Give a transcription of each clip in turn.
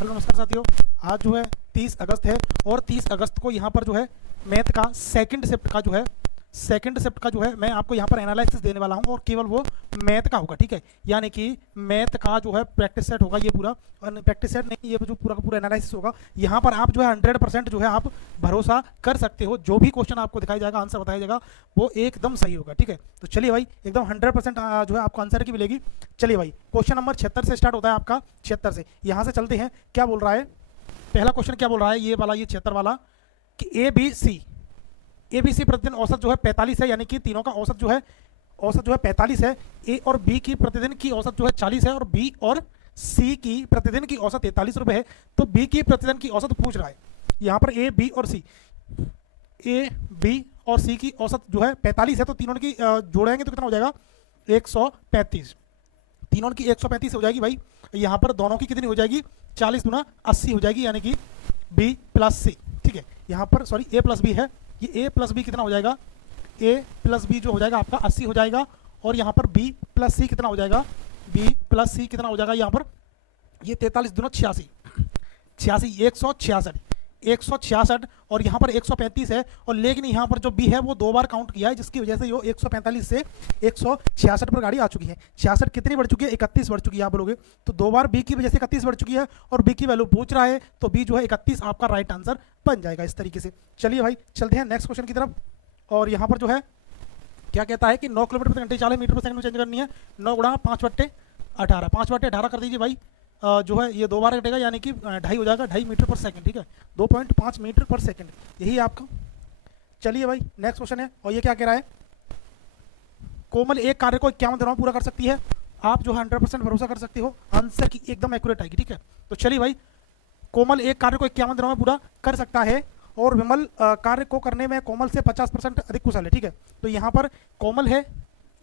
Hello नमस्कार साथियों, आज जो है 30 अगस्त है और 30 अगस्त को यहाँ पर जो है मैथ का सेकंड शिफ्ट का जो है मैं आपको यहाँ पर एनालिसिस देने वाला हूँ और केवल वो मैथ का होगा। ठीक है, यानी कि मैथ का जो है प्रैक्टिस सेट होगा ये पूरा, प्रैक्टिस सेट नहीं, ये जो पूरा का पूरा एनालिसिस होगा। यहाँ पर आप जो है 100% जो है आप भरोसा कर सकते हो, जो भी क्वेश्चन आपको दिखाई जाएगा, आंसर बताया जाएगा, वो एकदम सही होगा। ठीक है, तो चलिए भाई, एकदम 100% जो है आपको आंसर की मिलेगी। चलिए भाई, क्वेश्चन नंबर 76 से स्टार्ट होता है आपका, 76 से यहाँ से चलते हैं। क्या बोल रहा है पहला क्वेश्चन, क्या बोल रहा है ये वाला, ये 76 वाला, कि ए बी सी प्रतिदिन औसत जो है 45 है, यानी कि तीनों का औसत जो है 45 है। ए और बी की प्रतिदिन की औसत जो है 40 है और बी और सी की प्रतिदिन की औसत 43 रुपये है। तो बी की प्रतिदिन की औसत पूछ रहा है। यहाँ पर ए बी और सी की औसत जो है 45 है, तो तीनों की जोड़ेंगे तो कितना हो जाएगा 135। तीनों की 135 हो जाएगी भाई। यहाँ पर दोनों की कितनी हो जाएगी 40 गुना 80 हो जाएगी, यानी कि बी प्लस सी। ठीक है, यहाँ पर सॉरी ए प्लस बी है, ये ए प्लस बी कितना हो जाएगा, ए प्लस बी जो हो जाएगा आपका 80 हो जाएगा। और यहाँ पर बी प्लस सी कितना हो जाएगा, बी प्लस सी कितना हो जाएगा यहाँ पर, ये 43 दूना 86, 166 और यहाँ पर 135 है। और लेकिन यहाँ पर जो बी है वो 2 बार काउंट किया है, जिसकी वजह से वो 145 से 166 पर गाड़ी आ चुकी है। 66 कितनी बढ़ चुकी है, 31 बढ़ चुकी है। आप बोलोगे तो 2 बार बी की वजह से 31 बढ़ चुकी है और बी की वैल्यू पूछ रहा है, तो बी जो है 31 आपका राइट आंसर बन जाएगा इस तरीके से। चलिए भाई, चलते हैं नेक्स्ट क्वेश्चन की तरफ। और यहाँ पर जो है क्या कहता है कि 9 किलोमीटर प्रति घंटे 40 मीटर पर सेकंड में चेंज करनी है। 9 गुणा 5/18, 5/18 कर दीजिए भाई। जो है ये 2 बार कटेगा, यानी कि 2.5 हो जाएगा, 2.5 मीटर पर सेकंड। ठीक है, 2.5 मीटर पर सेकंड, यही आपका। चलिए भाई, नेक्स्ट क्वेश्चन है और ये क्या कह रहा है, कोमल एक कार्य को 51 दिनों में पूरा कर सकती है। आप जो है 100% भरोसा कर सकते हो, आंसर की एकदम एक्यूरेट आएगी। ठीक है, तो चलिए भाई, कोमल एक कार्य को 51 दिनों में पूरा कर सकता है और विमल कार्य को करने में कोमल से 50% अधिक कुशल है। ठीक है, तो यहाँ पर कोमल है,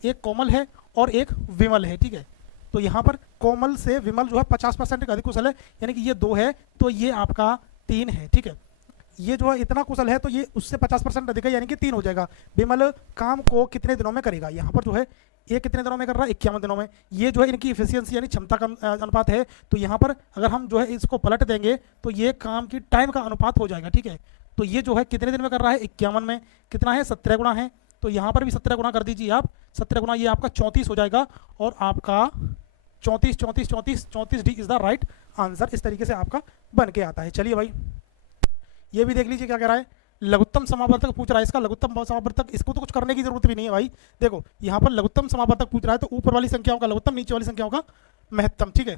एक कोमल है और एक विमल है। ठीक है, तो यहाँ पर कोमल से विमल जो है 50% अधिक कुशल है, यानी कि ये 2 है तो ये आपका 3 है। ठीक है, ये जो है इतना कुशल है तो ये उससे 50% अधिक है, यानी कि 3 हो जाएगा। विमल काम को कितने दिनों में करेगा, यहाँ पर जो है ये कितने दिनों में कर रहा है 51 दिनों में। ये जो है इनकी इफिशियंसी यानी क्षमता का अनुपात है, तो यहाँ पर अगर हम जो है इसको पलट देंगे तो ये काम की टाइम का अनुपात हो जाएगा। ठीक है, तो ये जो है कितने दिन में कर रहा है 51 में, कितना है 17 गुना है, तो यहाँ पर भी 17 गुना कर दीजिए आप। 17 गुना ये आपका 34 हो जाएगा और आपका 34 D is the right answer. इस तरीके से आपका बन के आता है। चलिए भाई, ये भी देख लीजिए क्या कह रहा है, लघुत्तम समावर्तक पूछ रहा है। इसका लघुत्तम समावर्तक, इसको तो कुछ करने की जरूरत भी नहीं है भाई। देखो यहाँ पर लघुत्तम समावर्तक पूछ रहा है, तो ऊपर वाली संख्याओं का लघुत्तम, नीचे वाली संख्याओं का महत्तम। ठीक है,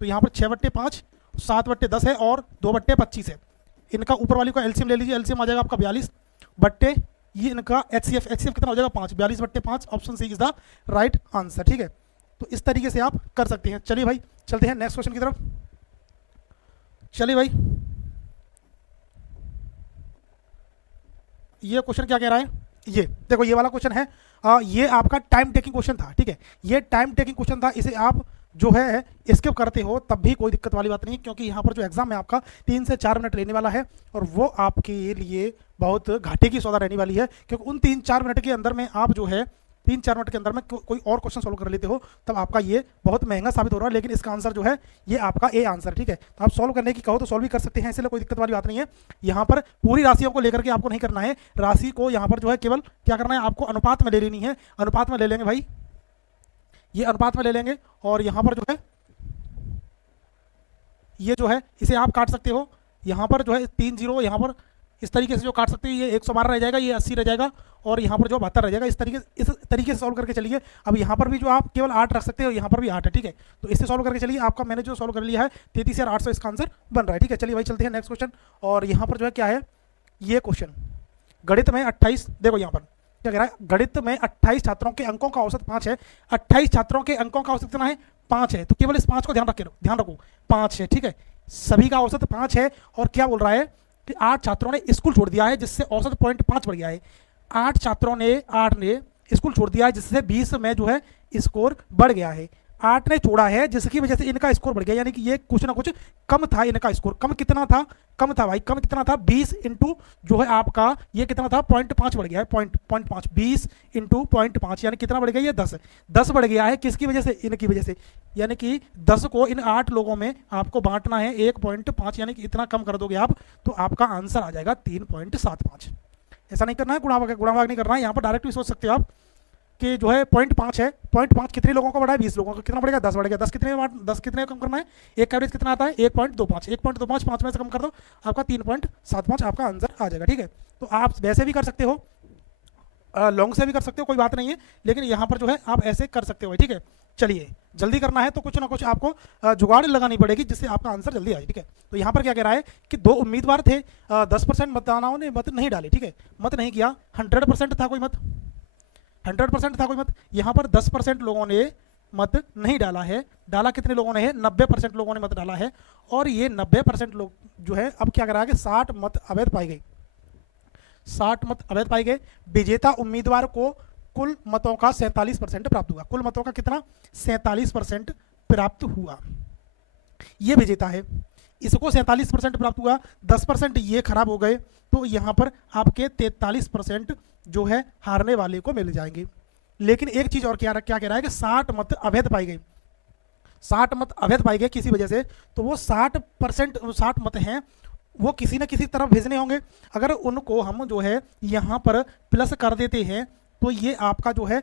तो यहाँ पर 6/5, 7/10 है और 2/25 है। इनका ऊपर वाली का एलसीएम ले लीजिए, एलसीएम आ जाएगा आपका 42 बट्टे, ये इनका एचसीएफ कितना हो जाएगा 5, 42/5, option C is the right answer. ठीक है, तो इस तरीके से आप कर सकते हैं। चलिए भाई, चलते हैं नेक्स्ट क्वेश्चन की तरफ। चलिए भाई, ये क्वेश्चन क्या कह रहा है, ये देखो ये वाला क्वेश्चन है, ये आपका टाइम टेकिंग क्वेश्चन था। ठीक है, ये टाइम टेकिंग क्वेश्चन था, इसे आप जो है स्किप करते हो तब भी कोई दिक्कत वाली बात नहीं है, क्योंकि यहाँ पर जो एग्जाम है आपका 3 से 4 मिनट लेने वाला है और वो आपके लिए बहुत घाटे की सौदा रहने वाली है, क्योंकि उन 3-4 मिनट के अंदर में आप जो है 3-4 मिनट के अंदर में कोई और क्वेश्चन सॉल्व कर लेते हो, तब आपका ये बहुत महंगा साबित हो रहा है। लेकिन इसका आंसर जो है ये आपका ए आंसर। ठीक है, तो आप सॉल्व करने की कहो तो सॉल्व भी कर सकते हैं, इसलिए कोई दिक्कत वाली बात नहीं है। यहाँ पर पूरी राशियों को लेकर के आपको नहीं करना है, राशि को यहाँ पर जो है केवल क्या करना है, आपको अनुपात में ले लेनी है। अनुपात में ले लेंगे भाई, ये अनुपात में ले लेंगे और यहाँ पर जो है ये जो है इसे आप काट सकते हो। यहाँ पर जो है 3 0 यहाँ पर इस तरीके से जो काट सकते हैं, ये 112 रह जाएगा, ये 80 रह जाएगा और यहाँ पर जो 72 रह जाएगा। इस तरीके से सॉल्व करके चलिए। अब यहाँ पर भी जो आप केवल 8 रख सकते हो, यहाँ पर भी 8 है। ठीक है, तो इससे सॉल्व करके चलिए। आपका मैंने जो सॉल्व कर लिया है 33,800 इसका आंसर बन रहा है। ठीक है, चलिए भाई, चलते हैं नेक्स्ट क्वेश्चन। और यहाँ पर जो है क्या है, ये क्वेश्चन गणित में 28, देखो यहाँ पर क्या कह रहा है, गणित में 28 छात्रों के अंकों का औसत 5 है। 28 छात्रों के अंकों का औसत कितना है 5 है, तो केवल इस 5 को ध्यान रखो 5 है। ठीक है, सभी का औसत 5 है और क्या बोल रहा है कि 8 छात्रों ने स्कूल छोड़ दिया है, जिससे औसत 0.5 बढ़ गया है। 8 छात्रों ने स्कूल छोड़ दिया है, जिससे 20 में जो है स्कोर बढ़ गया है। 8 ने छोड़ा है, जिसकी वजह से इनका स्कोर बढ़ गया, यानी कि ये कुछ ना कुछ कम था इनका स्कोर। कम कितना था? कम था भाई, कम कितना था? 20 इंटू जो है आपका ये कितना था? 0.5 बढ़ गया है, 0.5। 20 इंटू 0.5 यानी कितना बढ़ गया? ये 10 10 बढ़ गया है। किसकी वजह से? इनकी वजह से। यानी कि 10 को इन 8 लोगों में आपको बांटना है 1.5, यानी कि इतना कम कर दोगे आप तो आपका आंसर आ जाएगा 3.75। ऐसा नहीं करना है, गुणा भाग नहीं करना है। यहाँ पर डायरेक्ट भी सोच सकते हो आप कि जो है 0.5 है, 0.5 कितने लोगों का बढ़ा है? 20 लोगों का। कितना बढ़ेगा? 10 बढ़ेगा। 10 कितने कम करना है? एक एवरेज कितना आता है? 1.25। 1.25 5 में से कम कर दो, आपका 3.75 आपका आंसर आ जाएगा। ठीक है, तो आप वैसे भी कर सकते हो, लॉन्ग से भी कर सकते हो, कोई बात नहीं है, लेकिन यहाँ पर जो है आप ऐसे कर सकते हो। ठीक है, चलिए जल्दी करना है तो कुछ ना कुछ आपको जुगाड़ लगानी पड़ेगी जिससे आपका आंसर जल्दी आए। ठीक है, तो यहाँ पर क्या कह रहा है कि 2 उम्मीदवार थे, 10% मतदाताओं ने मत नहीं डाले। ठीक है, मत नहीं किया। 100% था कोई मत, 100% था कोई मत। यहाँ पर 10% लोगों ने मत नहीं डाला है। डाला कितने लोगों ने है? 90% लोगों ने मत डाला है। और ये 90% लोग जो है अब क्या करा कि 60 मत अवैध पाए गए। 60 मत अवैध पाए गए। विजेता उम्मीदवार को कुल मतों का 47% प्राप्त हुआ। कुल मतों का कितना? 47% प्राप्त हुआ। ये विजेता है, इसको 47% प्राप्त हुआ। 10% ये खराब हो गए तो यहाँ पर आपके 43% जो है हारने वाले को मिल जाएंगे। लेकिन एक चीज और क्या कह रहा है कि 60 मत अवैध पाए गए। 60 मत अवैध पाए गए किसी वजह से, तो वो 60 मत हैं वो किसी न किसी तरफ भेजने होंगे। अगर उनको हम जो है यहाँ पर प्लस कर देते हैं तो ये आपका जो है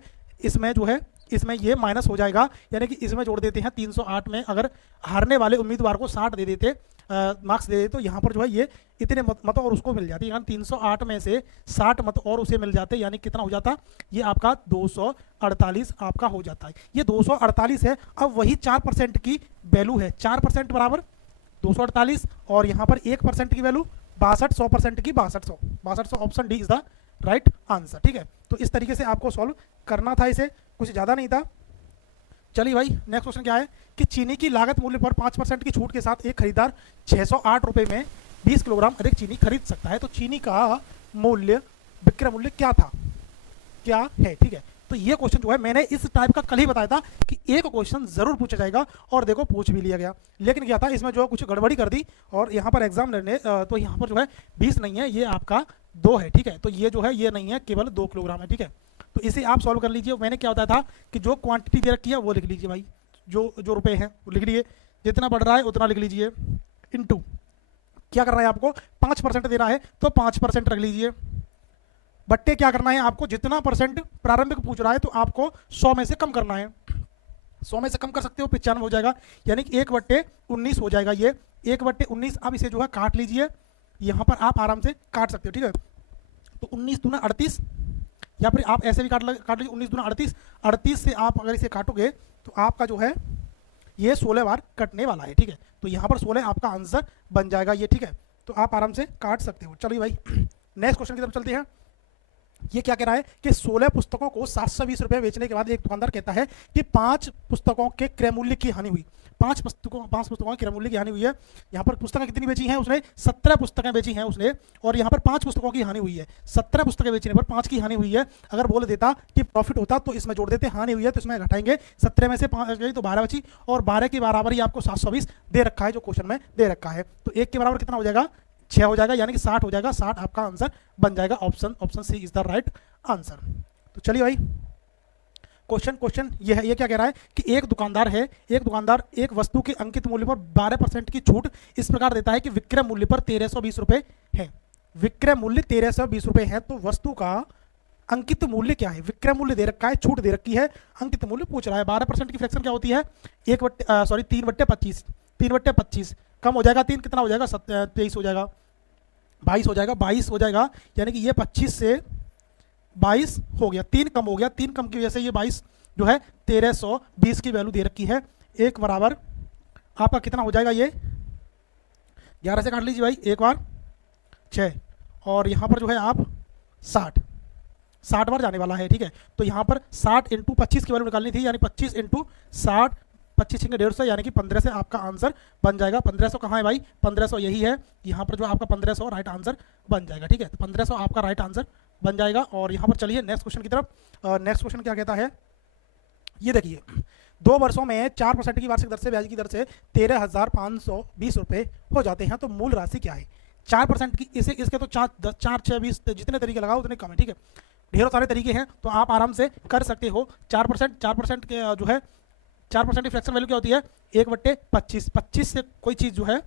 इसमें ये माइनस हो जाएगा, यानी कि इसमें जोड़ देते हैं 308 में। अगर हारने वाले उम्मीदवार को 60 दे देते, मार्क्स दे देते, तो यहाँ पर जो है ये इतने मत और उसको मिल जाती, यानी 308 में से 60 मत और उसे मिल जाते, यानी कितना हो जाता? ये आपका 248 आपका हो जाता है। ये 248 है। अब वही 4% की वैल्यू है, 4% बराबर 248, और यहाँ पर 1% की वैल्यू 62, 100% की 6200। Option D is the right answer. ठीक है, तो इस तरीके से आपको सॉल्व करना था इसे, कुछ ज़्यादा नहीं था। चलिए भाई, नेक्स्ट क्वेश्चन क्या है कि चीनी की लागत मूल्य पर 5% की छूट के साथ एक खरीदार 608 रुपये में 20 किलोग्राम अधिक चीनी खरीद सकता है। तो चीनी का मूल्य, विक्रय मूल्य क्या था, क्या है? ठीक है, तो ये क्वेश्चन जो है मैंने इस टाइप का कल ही बताया था कि एक क्वेश्चन जरूर पूछा जाएगा, और देखो पूछ भी लिया गया। लेकिन क्या था, इसमें जो कुछ गड़बड़ी कर दी, और यहाँ पर एग्जाम लेने तो यहाँ पर जो है 20 नहीं है, ये आपका 2 है। ठीक है, तो ये जो है ये नहीं है, केवल 2 किलोग्राम है। ठीक है, तो इसे आप सॉल्व कर लीजिए। मैंने क्या बताया था कि जो क्वांटिटी दे रखी है वो लिख लीजिए भाई, जो रुपए हैं वो लिख लीजिए, जितना बढ़ रहा है उतना लिख लीजिए, इनटू क्या करना है आपको? 5% दे रहा है तो 5% रख लीजिए, बट्टे क्या करना है आपको? जितना परसेंट प्रारंभिक पूछ रहा है तो आपको 100 में से कम करना है। 100 में से कम कर सकते हो, 95 हो जाएगा, यानी कि 1/19 हो जाएगा ये 1/19। अब इसे जो है काट लीजिए, यहाँ पर आप आराम से काट सकते हो। ठीक है, तो 19 दूना 38, या फिर आप ऐसे भी काट लीजिए, 19 दूना 38। 38 से आप अगर इसे काटोगे तो आपका जो है ये 16 बार कटने वाला है। ठीक है, तो यहाँ पर 16 आपका आंसर बन जाएगा ये। ठीक है, तो आप आराम से काट सकते हो। चलिए भाई नेक्स्ट क्वेश्चन की तरफ चलते हैं। ये क्या कह रहा है कि 16 पुस्तकों को 720 रुपये बेचने के बाद एक दुकानदार कहता है कि 5 पुस्तकों के क्रय मूल्य की हानि हुई। 5 पुस्तकों के क्रय मूल्य की हानि हुई है। यहाँ पर पुस्तकें कितनी बेची हैं उसने? 17 पुस्तकें बेची हैं उसने, और यहाँ पर 5 पुस्तकों की हानि हुई है। 17 पुस्तकें बेचने पर 5 की हानि हुई है। अगर बोल देता कि प्रॉफिट होता तो इसमें जोड़ देते, हानि हुई है तो इसमें घटाएंगे, 17 में से 5 गई तो 12 बची, और 12 के बराबर ही आपको 720 दे रखा है, जो क्वेश्चन में दे रखा है। तो 1 के बराबर कितना हो जाएगा? 6 हो जाएगा, यानी कि 60 हो जाएगा। 60 आपका आंसर बन जाएगा। Option C is the right answer. तो चलिए भाई क्वेश्चन ये है। ये क्या कह रहा है कि एक दुकानदार एक वस्तु के अंकित मूल्य पर 12% की छूट इस प्रकार देता है कि विक्रय मूल्य पर 1320 रुपये है। विक्रय मूल्य 1320 रुपये है, तो वस्तु का अंकित मूल्य क्या है? विक्रय मूल्य दे रखा है, छूट दे रखी है, अंकित मूल्य पूछ रहा है। 12% की फ्रैक्शन क्या होती है? 3/25। 3/25 कम हो जाएगा, 3 कितना हो जाएगा? 23 हो जाएगा, 22 हो जाएगा, 22 हो जाएगा, यानी कि ये 25 से 22 हो गया, 3 कम हो गया। 3 कम की वजह से ये 22 जो है 1320 की वैल्यू दे रखी है। 1 बराबर आपका कितना हो जाएगा? ये 11 से काट लीजिए भाई, 1 बार 6, और यहाँ पर जो है आप 60 बार जाने वाला है। ठीक है, तो यहाँ पर 60 × 25 की वैल्यू निकालनी थी, यानी 25 × 60, 25 × 150, यानी कि 1500 आपका आंसर बन जाएगा। 1500 कहाँ है भाई? 1500 यही है, यहाँ पर जो आपका 1500 राइट आंसर बन जाएगा। ठीक है, तो 1500 आपका राइट आंसर बन जाएगा। और यहाँ पर चलिए नेक्स्ट क्वेश्चन की तरफ। नेक्स्ट क्वेश्चन क्या कहता है, ये देखिए, 2 वर्षों में 4% की वार्षिक दर से ब्याज की दर से 13,520 रुपये हो जाते हैं, तो मूल राशि क्या है? 4% की, इसे इसके तो 4, 6, 20 जितने तरीके लगाओ उतने कम है, ठीक है। ढेरों सारे तरीके हैं, तो आप आराम से कर सकते हो। 4% के जो है 4% की फ्रैक्शन वैल्यू क्या होती है? 1/25। 25 से कोई चीज़ जो है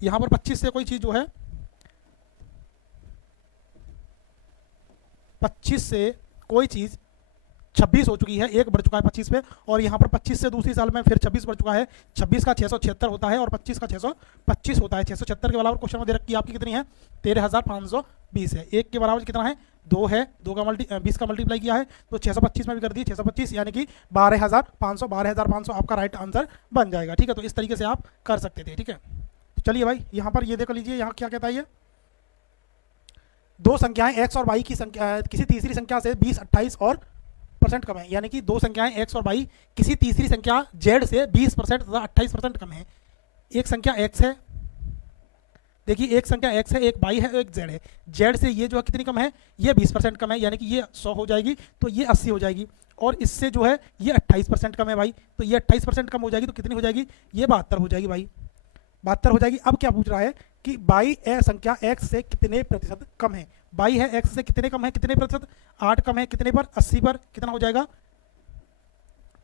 यहाँ पर 25 से कोई चीज़ जो है 25 से कोई चीज़ 26 हो चुकी है, 1 बढ़ चुका है 25 पे, और यहाँ पर 25 से दूसरी साल में फिर 26 बढ़ चुका है। 26 का 676 होता है और 25 का 625 होता है। 676 के बराबर क्वेश्चन में दे रखी है आपकी कितनी है? 13,520 है। 1 के बराबर कितना है? 2 है। 2 का 20 का मल्टीप्लाई किया है तो 625 में भी कर दिए 625, यानी कि 12,500 आपका राइट आंसर बन जाएगा, ठीक है। तो इस तरीके से आप कर सकते थे, ठीक है। चलिए भाई यहाँ पर ये देख लीजिए, यहाँ क्या कहता है ये, दो संख्याएं x और y की संख्या किसी तीसरी संख्या से 20, 28 और % कम है, यानी कि दो संख्याएं x और y किसी तीसरी संख्या z से 20% तथा 28% कम है। एक संख्या x है, देखिए एक संख्या x है, एक y है, एक z है। z से ये जो है कितनी कम है? ये 20% कम है, यानी कि ये 100 हो जाएगी, तो ये 80 हो जाएगी। और इससे जो है ये 28% कम है भाई, तो ये 28% कम हो जाएगी, तो कितनी हो जाएगी? ये 72 हो जाएगी भाई, 72 हो जाएगी। अब क्या पूछ रहा है कि y संख्या x से कितने प्रतिशत कम है? y है x से कितने कम है, कितने प्रतिशत? 8 कम है, कितने पर? 80 पर। कितना हो जाएगा?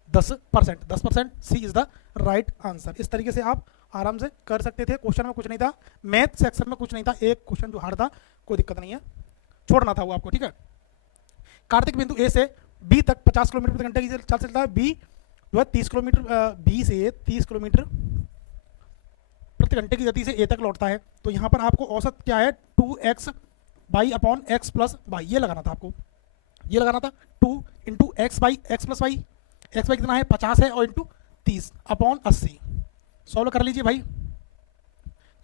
10%। 10%। सी इज द राइट आंसर। इस तरीके से आप आराम से कर सकते थे। क्वेश्चन में कुछ नहीं था, मैथ सेक्शन में कुछ नहीं था, एक क्वेश्चन जो हार्ड था, कोई दिक्कत नहीं है, छोड़ना था वो आपको, ठीक है। कार्तिक बिंदु ए से बी तक 50 किलोमीटर प्रति घंटे की चाल से चलता है। बी जो है 30 किलोमीटर, बी से 30 किलोमीटर प्रति घंटे की गति से ए तक लौटता है। तो यहाँ पर आपको औसत क्या है? 2x by upon x plus y, ये लगाना था आपको, ये लगाना था 2 into x by x plus y. X by कितना है? 50 है, और इंटू 30 अपॉन 80। सॉल्व कर लीजिए भाई,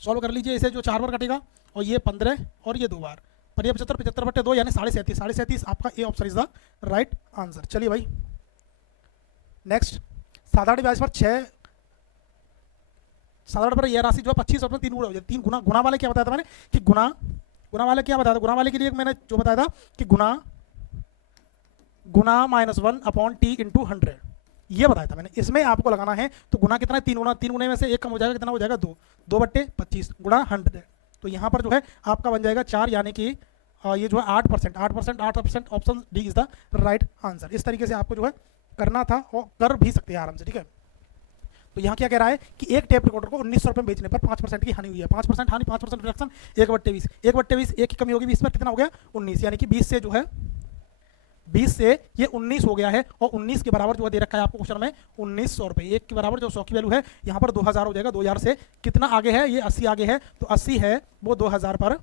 सॉल्व कर लीजिए। इसे जो 4 बार कटेगा, और ये 15 और ये 2 बार, पर ये 75, 75/2 यानी 37.5। 37.5 आपका A option is the right answer. चलिए भाई नेक्स्ट, साधारण ब्याज पर 6, साधारण पर यह राशि जो है 25 और 3 गुना हो जाए। 3 गुना, गुना वाले क्या बताया था मैंने कि गुना वाले क्या बताया था? गुना वाले के लिए मैंने जो बताया था कि गुना -1 अपॉन t इंटू 100, ये बताया था मैंने। इसमें आपको लगाना है, तो गुना कितना है? 3 गुना, 3 गुने में से 1 कम हो जाएगा, कितना हो जाएगा? 2, 2/25 गुणा 100। तो यहाँ पर जो है आपका बन जाएगा 4, यानी कि ये जो है 8%। Option D is the right answer. इस तरीके से आपको जो है करना था, और कर भी सकते हैं आराम से, ठीक है। तो यहाँ क्या कह रहा है कि एक टेप रिकॉर्डर को 1900 रुपये बेचने पर 5% की हानि हुई है। 5% हानि, 5% रिडक्शन, 1/20। 1/20, एक की कमी होगी 20 पर, कितना हो गया? 19, यानी कि 20 से जो है 20 से ये 19 हो गया है, और 19 के बराबर जो है दे रखा है आपको क्वेश्चन में 1900 रुपये। एक के बराबर जो 100 की वैल्यू है, यहाँ पर 2000 हो जाएगा। 2000 से कितना आगे है? ये 80 आगे है, तो 80 है वो 2000 पर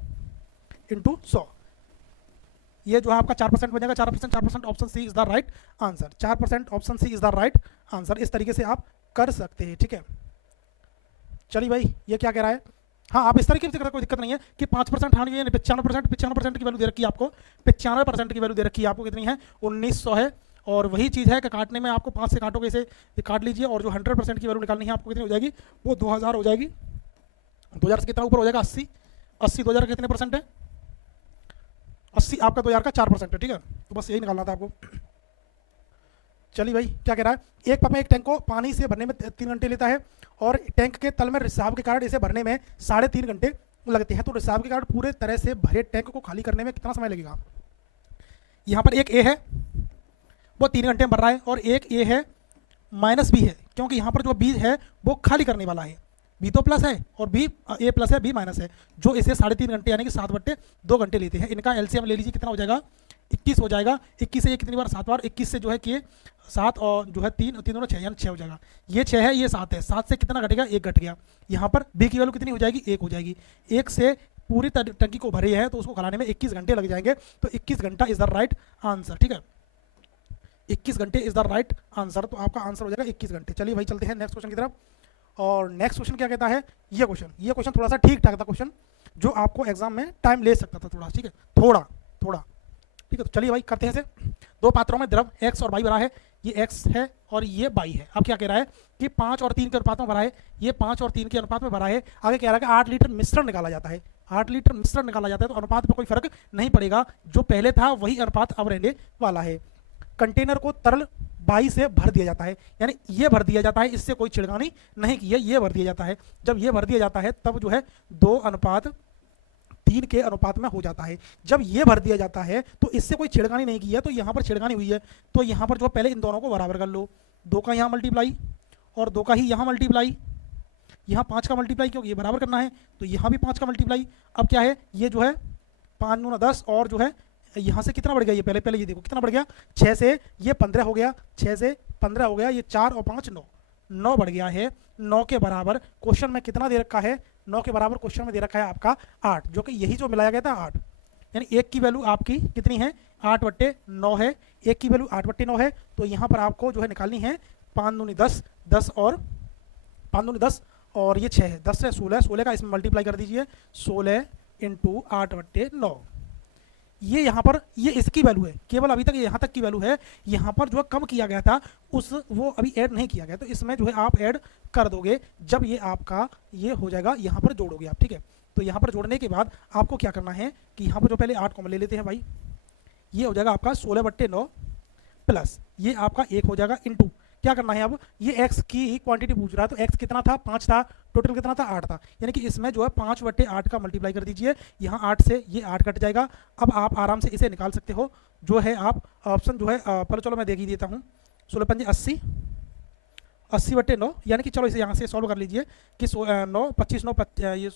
इंटू 100, ये जो है आपका 4% बन जाएगा। 4%। Option C is the right answer. 4%, option C is the right answer. इस तरीके से आप कर सकते हैं, ठीक है। चलिए भाई ये क्या कह रहा है? हाँ, आप इस तरीके से कर, कोई दिक्कत नहीं है कि 5% हानि हुई है, 95% की वैल्यू दे रखी है आपको, 95% की वैल्यू दे रखी है आपको, कितनी है? 1900 है। और वही चीज़ है कि काटने में आपको 5 से काटोगे, इसे काट लीजिए, और जो 100% की वैल्यू निकालनी है आपको कितनी हो जाएगी? वो 2000 हो जाएगी। 2000 से कितना ऊपर हो जाएगा? 80। 80 2000 का कितने परसेंट है? 80 आपका 2000 का 4% है, ठीक है। तो बस यही निकालना था आपको। चलिए भाई क्या कह रहा है? एक पंप में एक टैंक को पानी से भरने में 3 घंटे लेता है, और टैंक के तल में रिसाव के कारण इसे भरने में 3.5 घंटे लगते हैं। तो रिसाव के कारण पूरे तरह से भरे टैंक को खाली करने में कितना समय लगेगा? यहाँ पर एक ए है, वो 3 घंटे में भर रहा है, और एक ए है -b है, क्योंकि यहाँ पर जो बी है वो खाली करने वाला है। बी तो प्लस है, और बी ए प्लस है, बी माइनस है, जो इसे 3.5 घंटे यानी कि 7/2 घंटे लेते हैं। इनका एलसीएम ले लीजिए, कितना हो जाएगा? 21 हो जाएगा। 21 से ये कितनी बार? 7 बार। 21 से जो है कि 7 और जो है 3 दोनों 6, यानी 6 हो जाएगा। ये 6 है, ये 7 है। 7 से कितना घटेगा? 1 घट गया। यहाँ पर बी की वैल्यू कितनी हो जाएगी? 1 हो जाएगी। 1 से पूरी टंकी को भरे हैं, तो उसको खिलाने में 21 घंटे लग जाएंगे। तो 21 घंटा इज द राइट आंसर, ठीक है। 21 घंटे इज द राइट आंसर। तो आपका आंसर हो जाएगा 21 घंटे। चलिए भाई चलते हैं नेक्स्ट क्वेश्चन की तरफ। और नेक्स्ट क्वेश्चन क्या कहता है? ये क्वेश्चन थोड़ा सा ठीक ठाक था क्वेश्चन, जो आपको एग्जाम में टाइम ले सकता था थोड़ा, ठीक है, थोड़ा, ठीक है। तो चलिए भाई करते हैं इसे। दो पात्रों में द्रव x और y भरा है, ये x है और ये y है। अब क्या कह रहा है कि 5 और 3 के अनुपात में भरा है, ये 5 और 3 के अनुपात में भरा है। आगे कह रहा है कि 8 लीटर मिश्रण निकाला जाता है। 8 लीटर मिश्रण निकाला जाता है, तो अनुपात में कोई फर्क नहीं पड़ेगा, जो पहले था वही अनुपात अब रहने वाला है। कंटेनर को तरल 22 से भर दिया जाता है, यानी ये भर दिया जाता है, इससे कोई छिड़कानी नहीं की है, ये भर दिया जाता है। जब ये भर दिया जाता है तब जो है 2:3 के अनुपात में हो जाता है। जब ये भर दिया जाता है तो इससे कोई छिड़कानी नहीं की है, तो यहाँ पर छिड़कानी हुई है, तो यहाँ पर जो पहले इन दोनों को बराबर कर लो, 2 का यहाँ मल्टीप्लाई और 2 का ही यहाँ मल्टीप्लाई, यहाँ 5 का मल्टीप्लाई, क्योंकि ये बराबर करना है तो यहाँ भी 5 का मल्टीप्लाई। अब क्या है, ये जो है 5 दूना 10 और जो है यहाँ से कितना बढ़ गया, ये पहले ये देखो कितना बढ़ गया, 6 से ये 15 हो गया, 6 से 15 हो गया, ये 4 और 5 9 बढ़ गया है। 9 के बराबर क्वेश्चन में कितना दे रखा है, 9 के बराबर क्वेश्चन में दे रखा है आपका 8, जो कि यही जो मिलाया गया था 8, यानी 1 की वैल्यू आपकी कितनी है, 8/9 है, 1 की वैल्यू 8/9 है। तो यहाँ पर आपको जो है निकालनी है 5 दूनी 10, 10 और 5 दूनी 10 और ये 6 है, 10 से 16, 16 का इसमें मल्टीप्लाई कर दीजिए, 16 × 8/9। ये यहाँ पर ये इसकी वैल्यू है, केवल अभी तक यहाँ तक की वैल्यू है, यहाँ पर जो कम किया गया था उस वो अभी ऐड नहीं किया गया, तो इसमें जो है आप ऐड कर दोगे जब ये आपका ये हो जाएगा, यहाँ पर जोड़ोगे आप, ठीक है। तो यहाँ पर जोड़ने के बाद आपको क्या करना है कि यहाँ पर जो पहले 8 कॉमन ले लेते हैं भाई, ये हो जाएगा आपका 16/9 प्लस ये आपका 1 हो जाएगा इंटू क्या करना है, अब ये x की क्वांटिटी पूछ रहा है, तो x कितना था, 5 था, टोटल कितना था, 8 था, यानी कि इसमें जो है 5/8 का मल्टीप्लाई कर दीजिए, यहाँ 8 से ये 8 कट जाएगा। अब आप आराम से इसे निकाल सकते हो, जो है आप ऑप्शन जो है पहले चलो मैं देख ही देता हूँ, 16×5 80, 80/9, यानी कि चलो इसे यहाँ से सॉल्व कर लीजिए कि 9 25 9 ये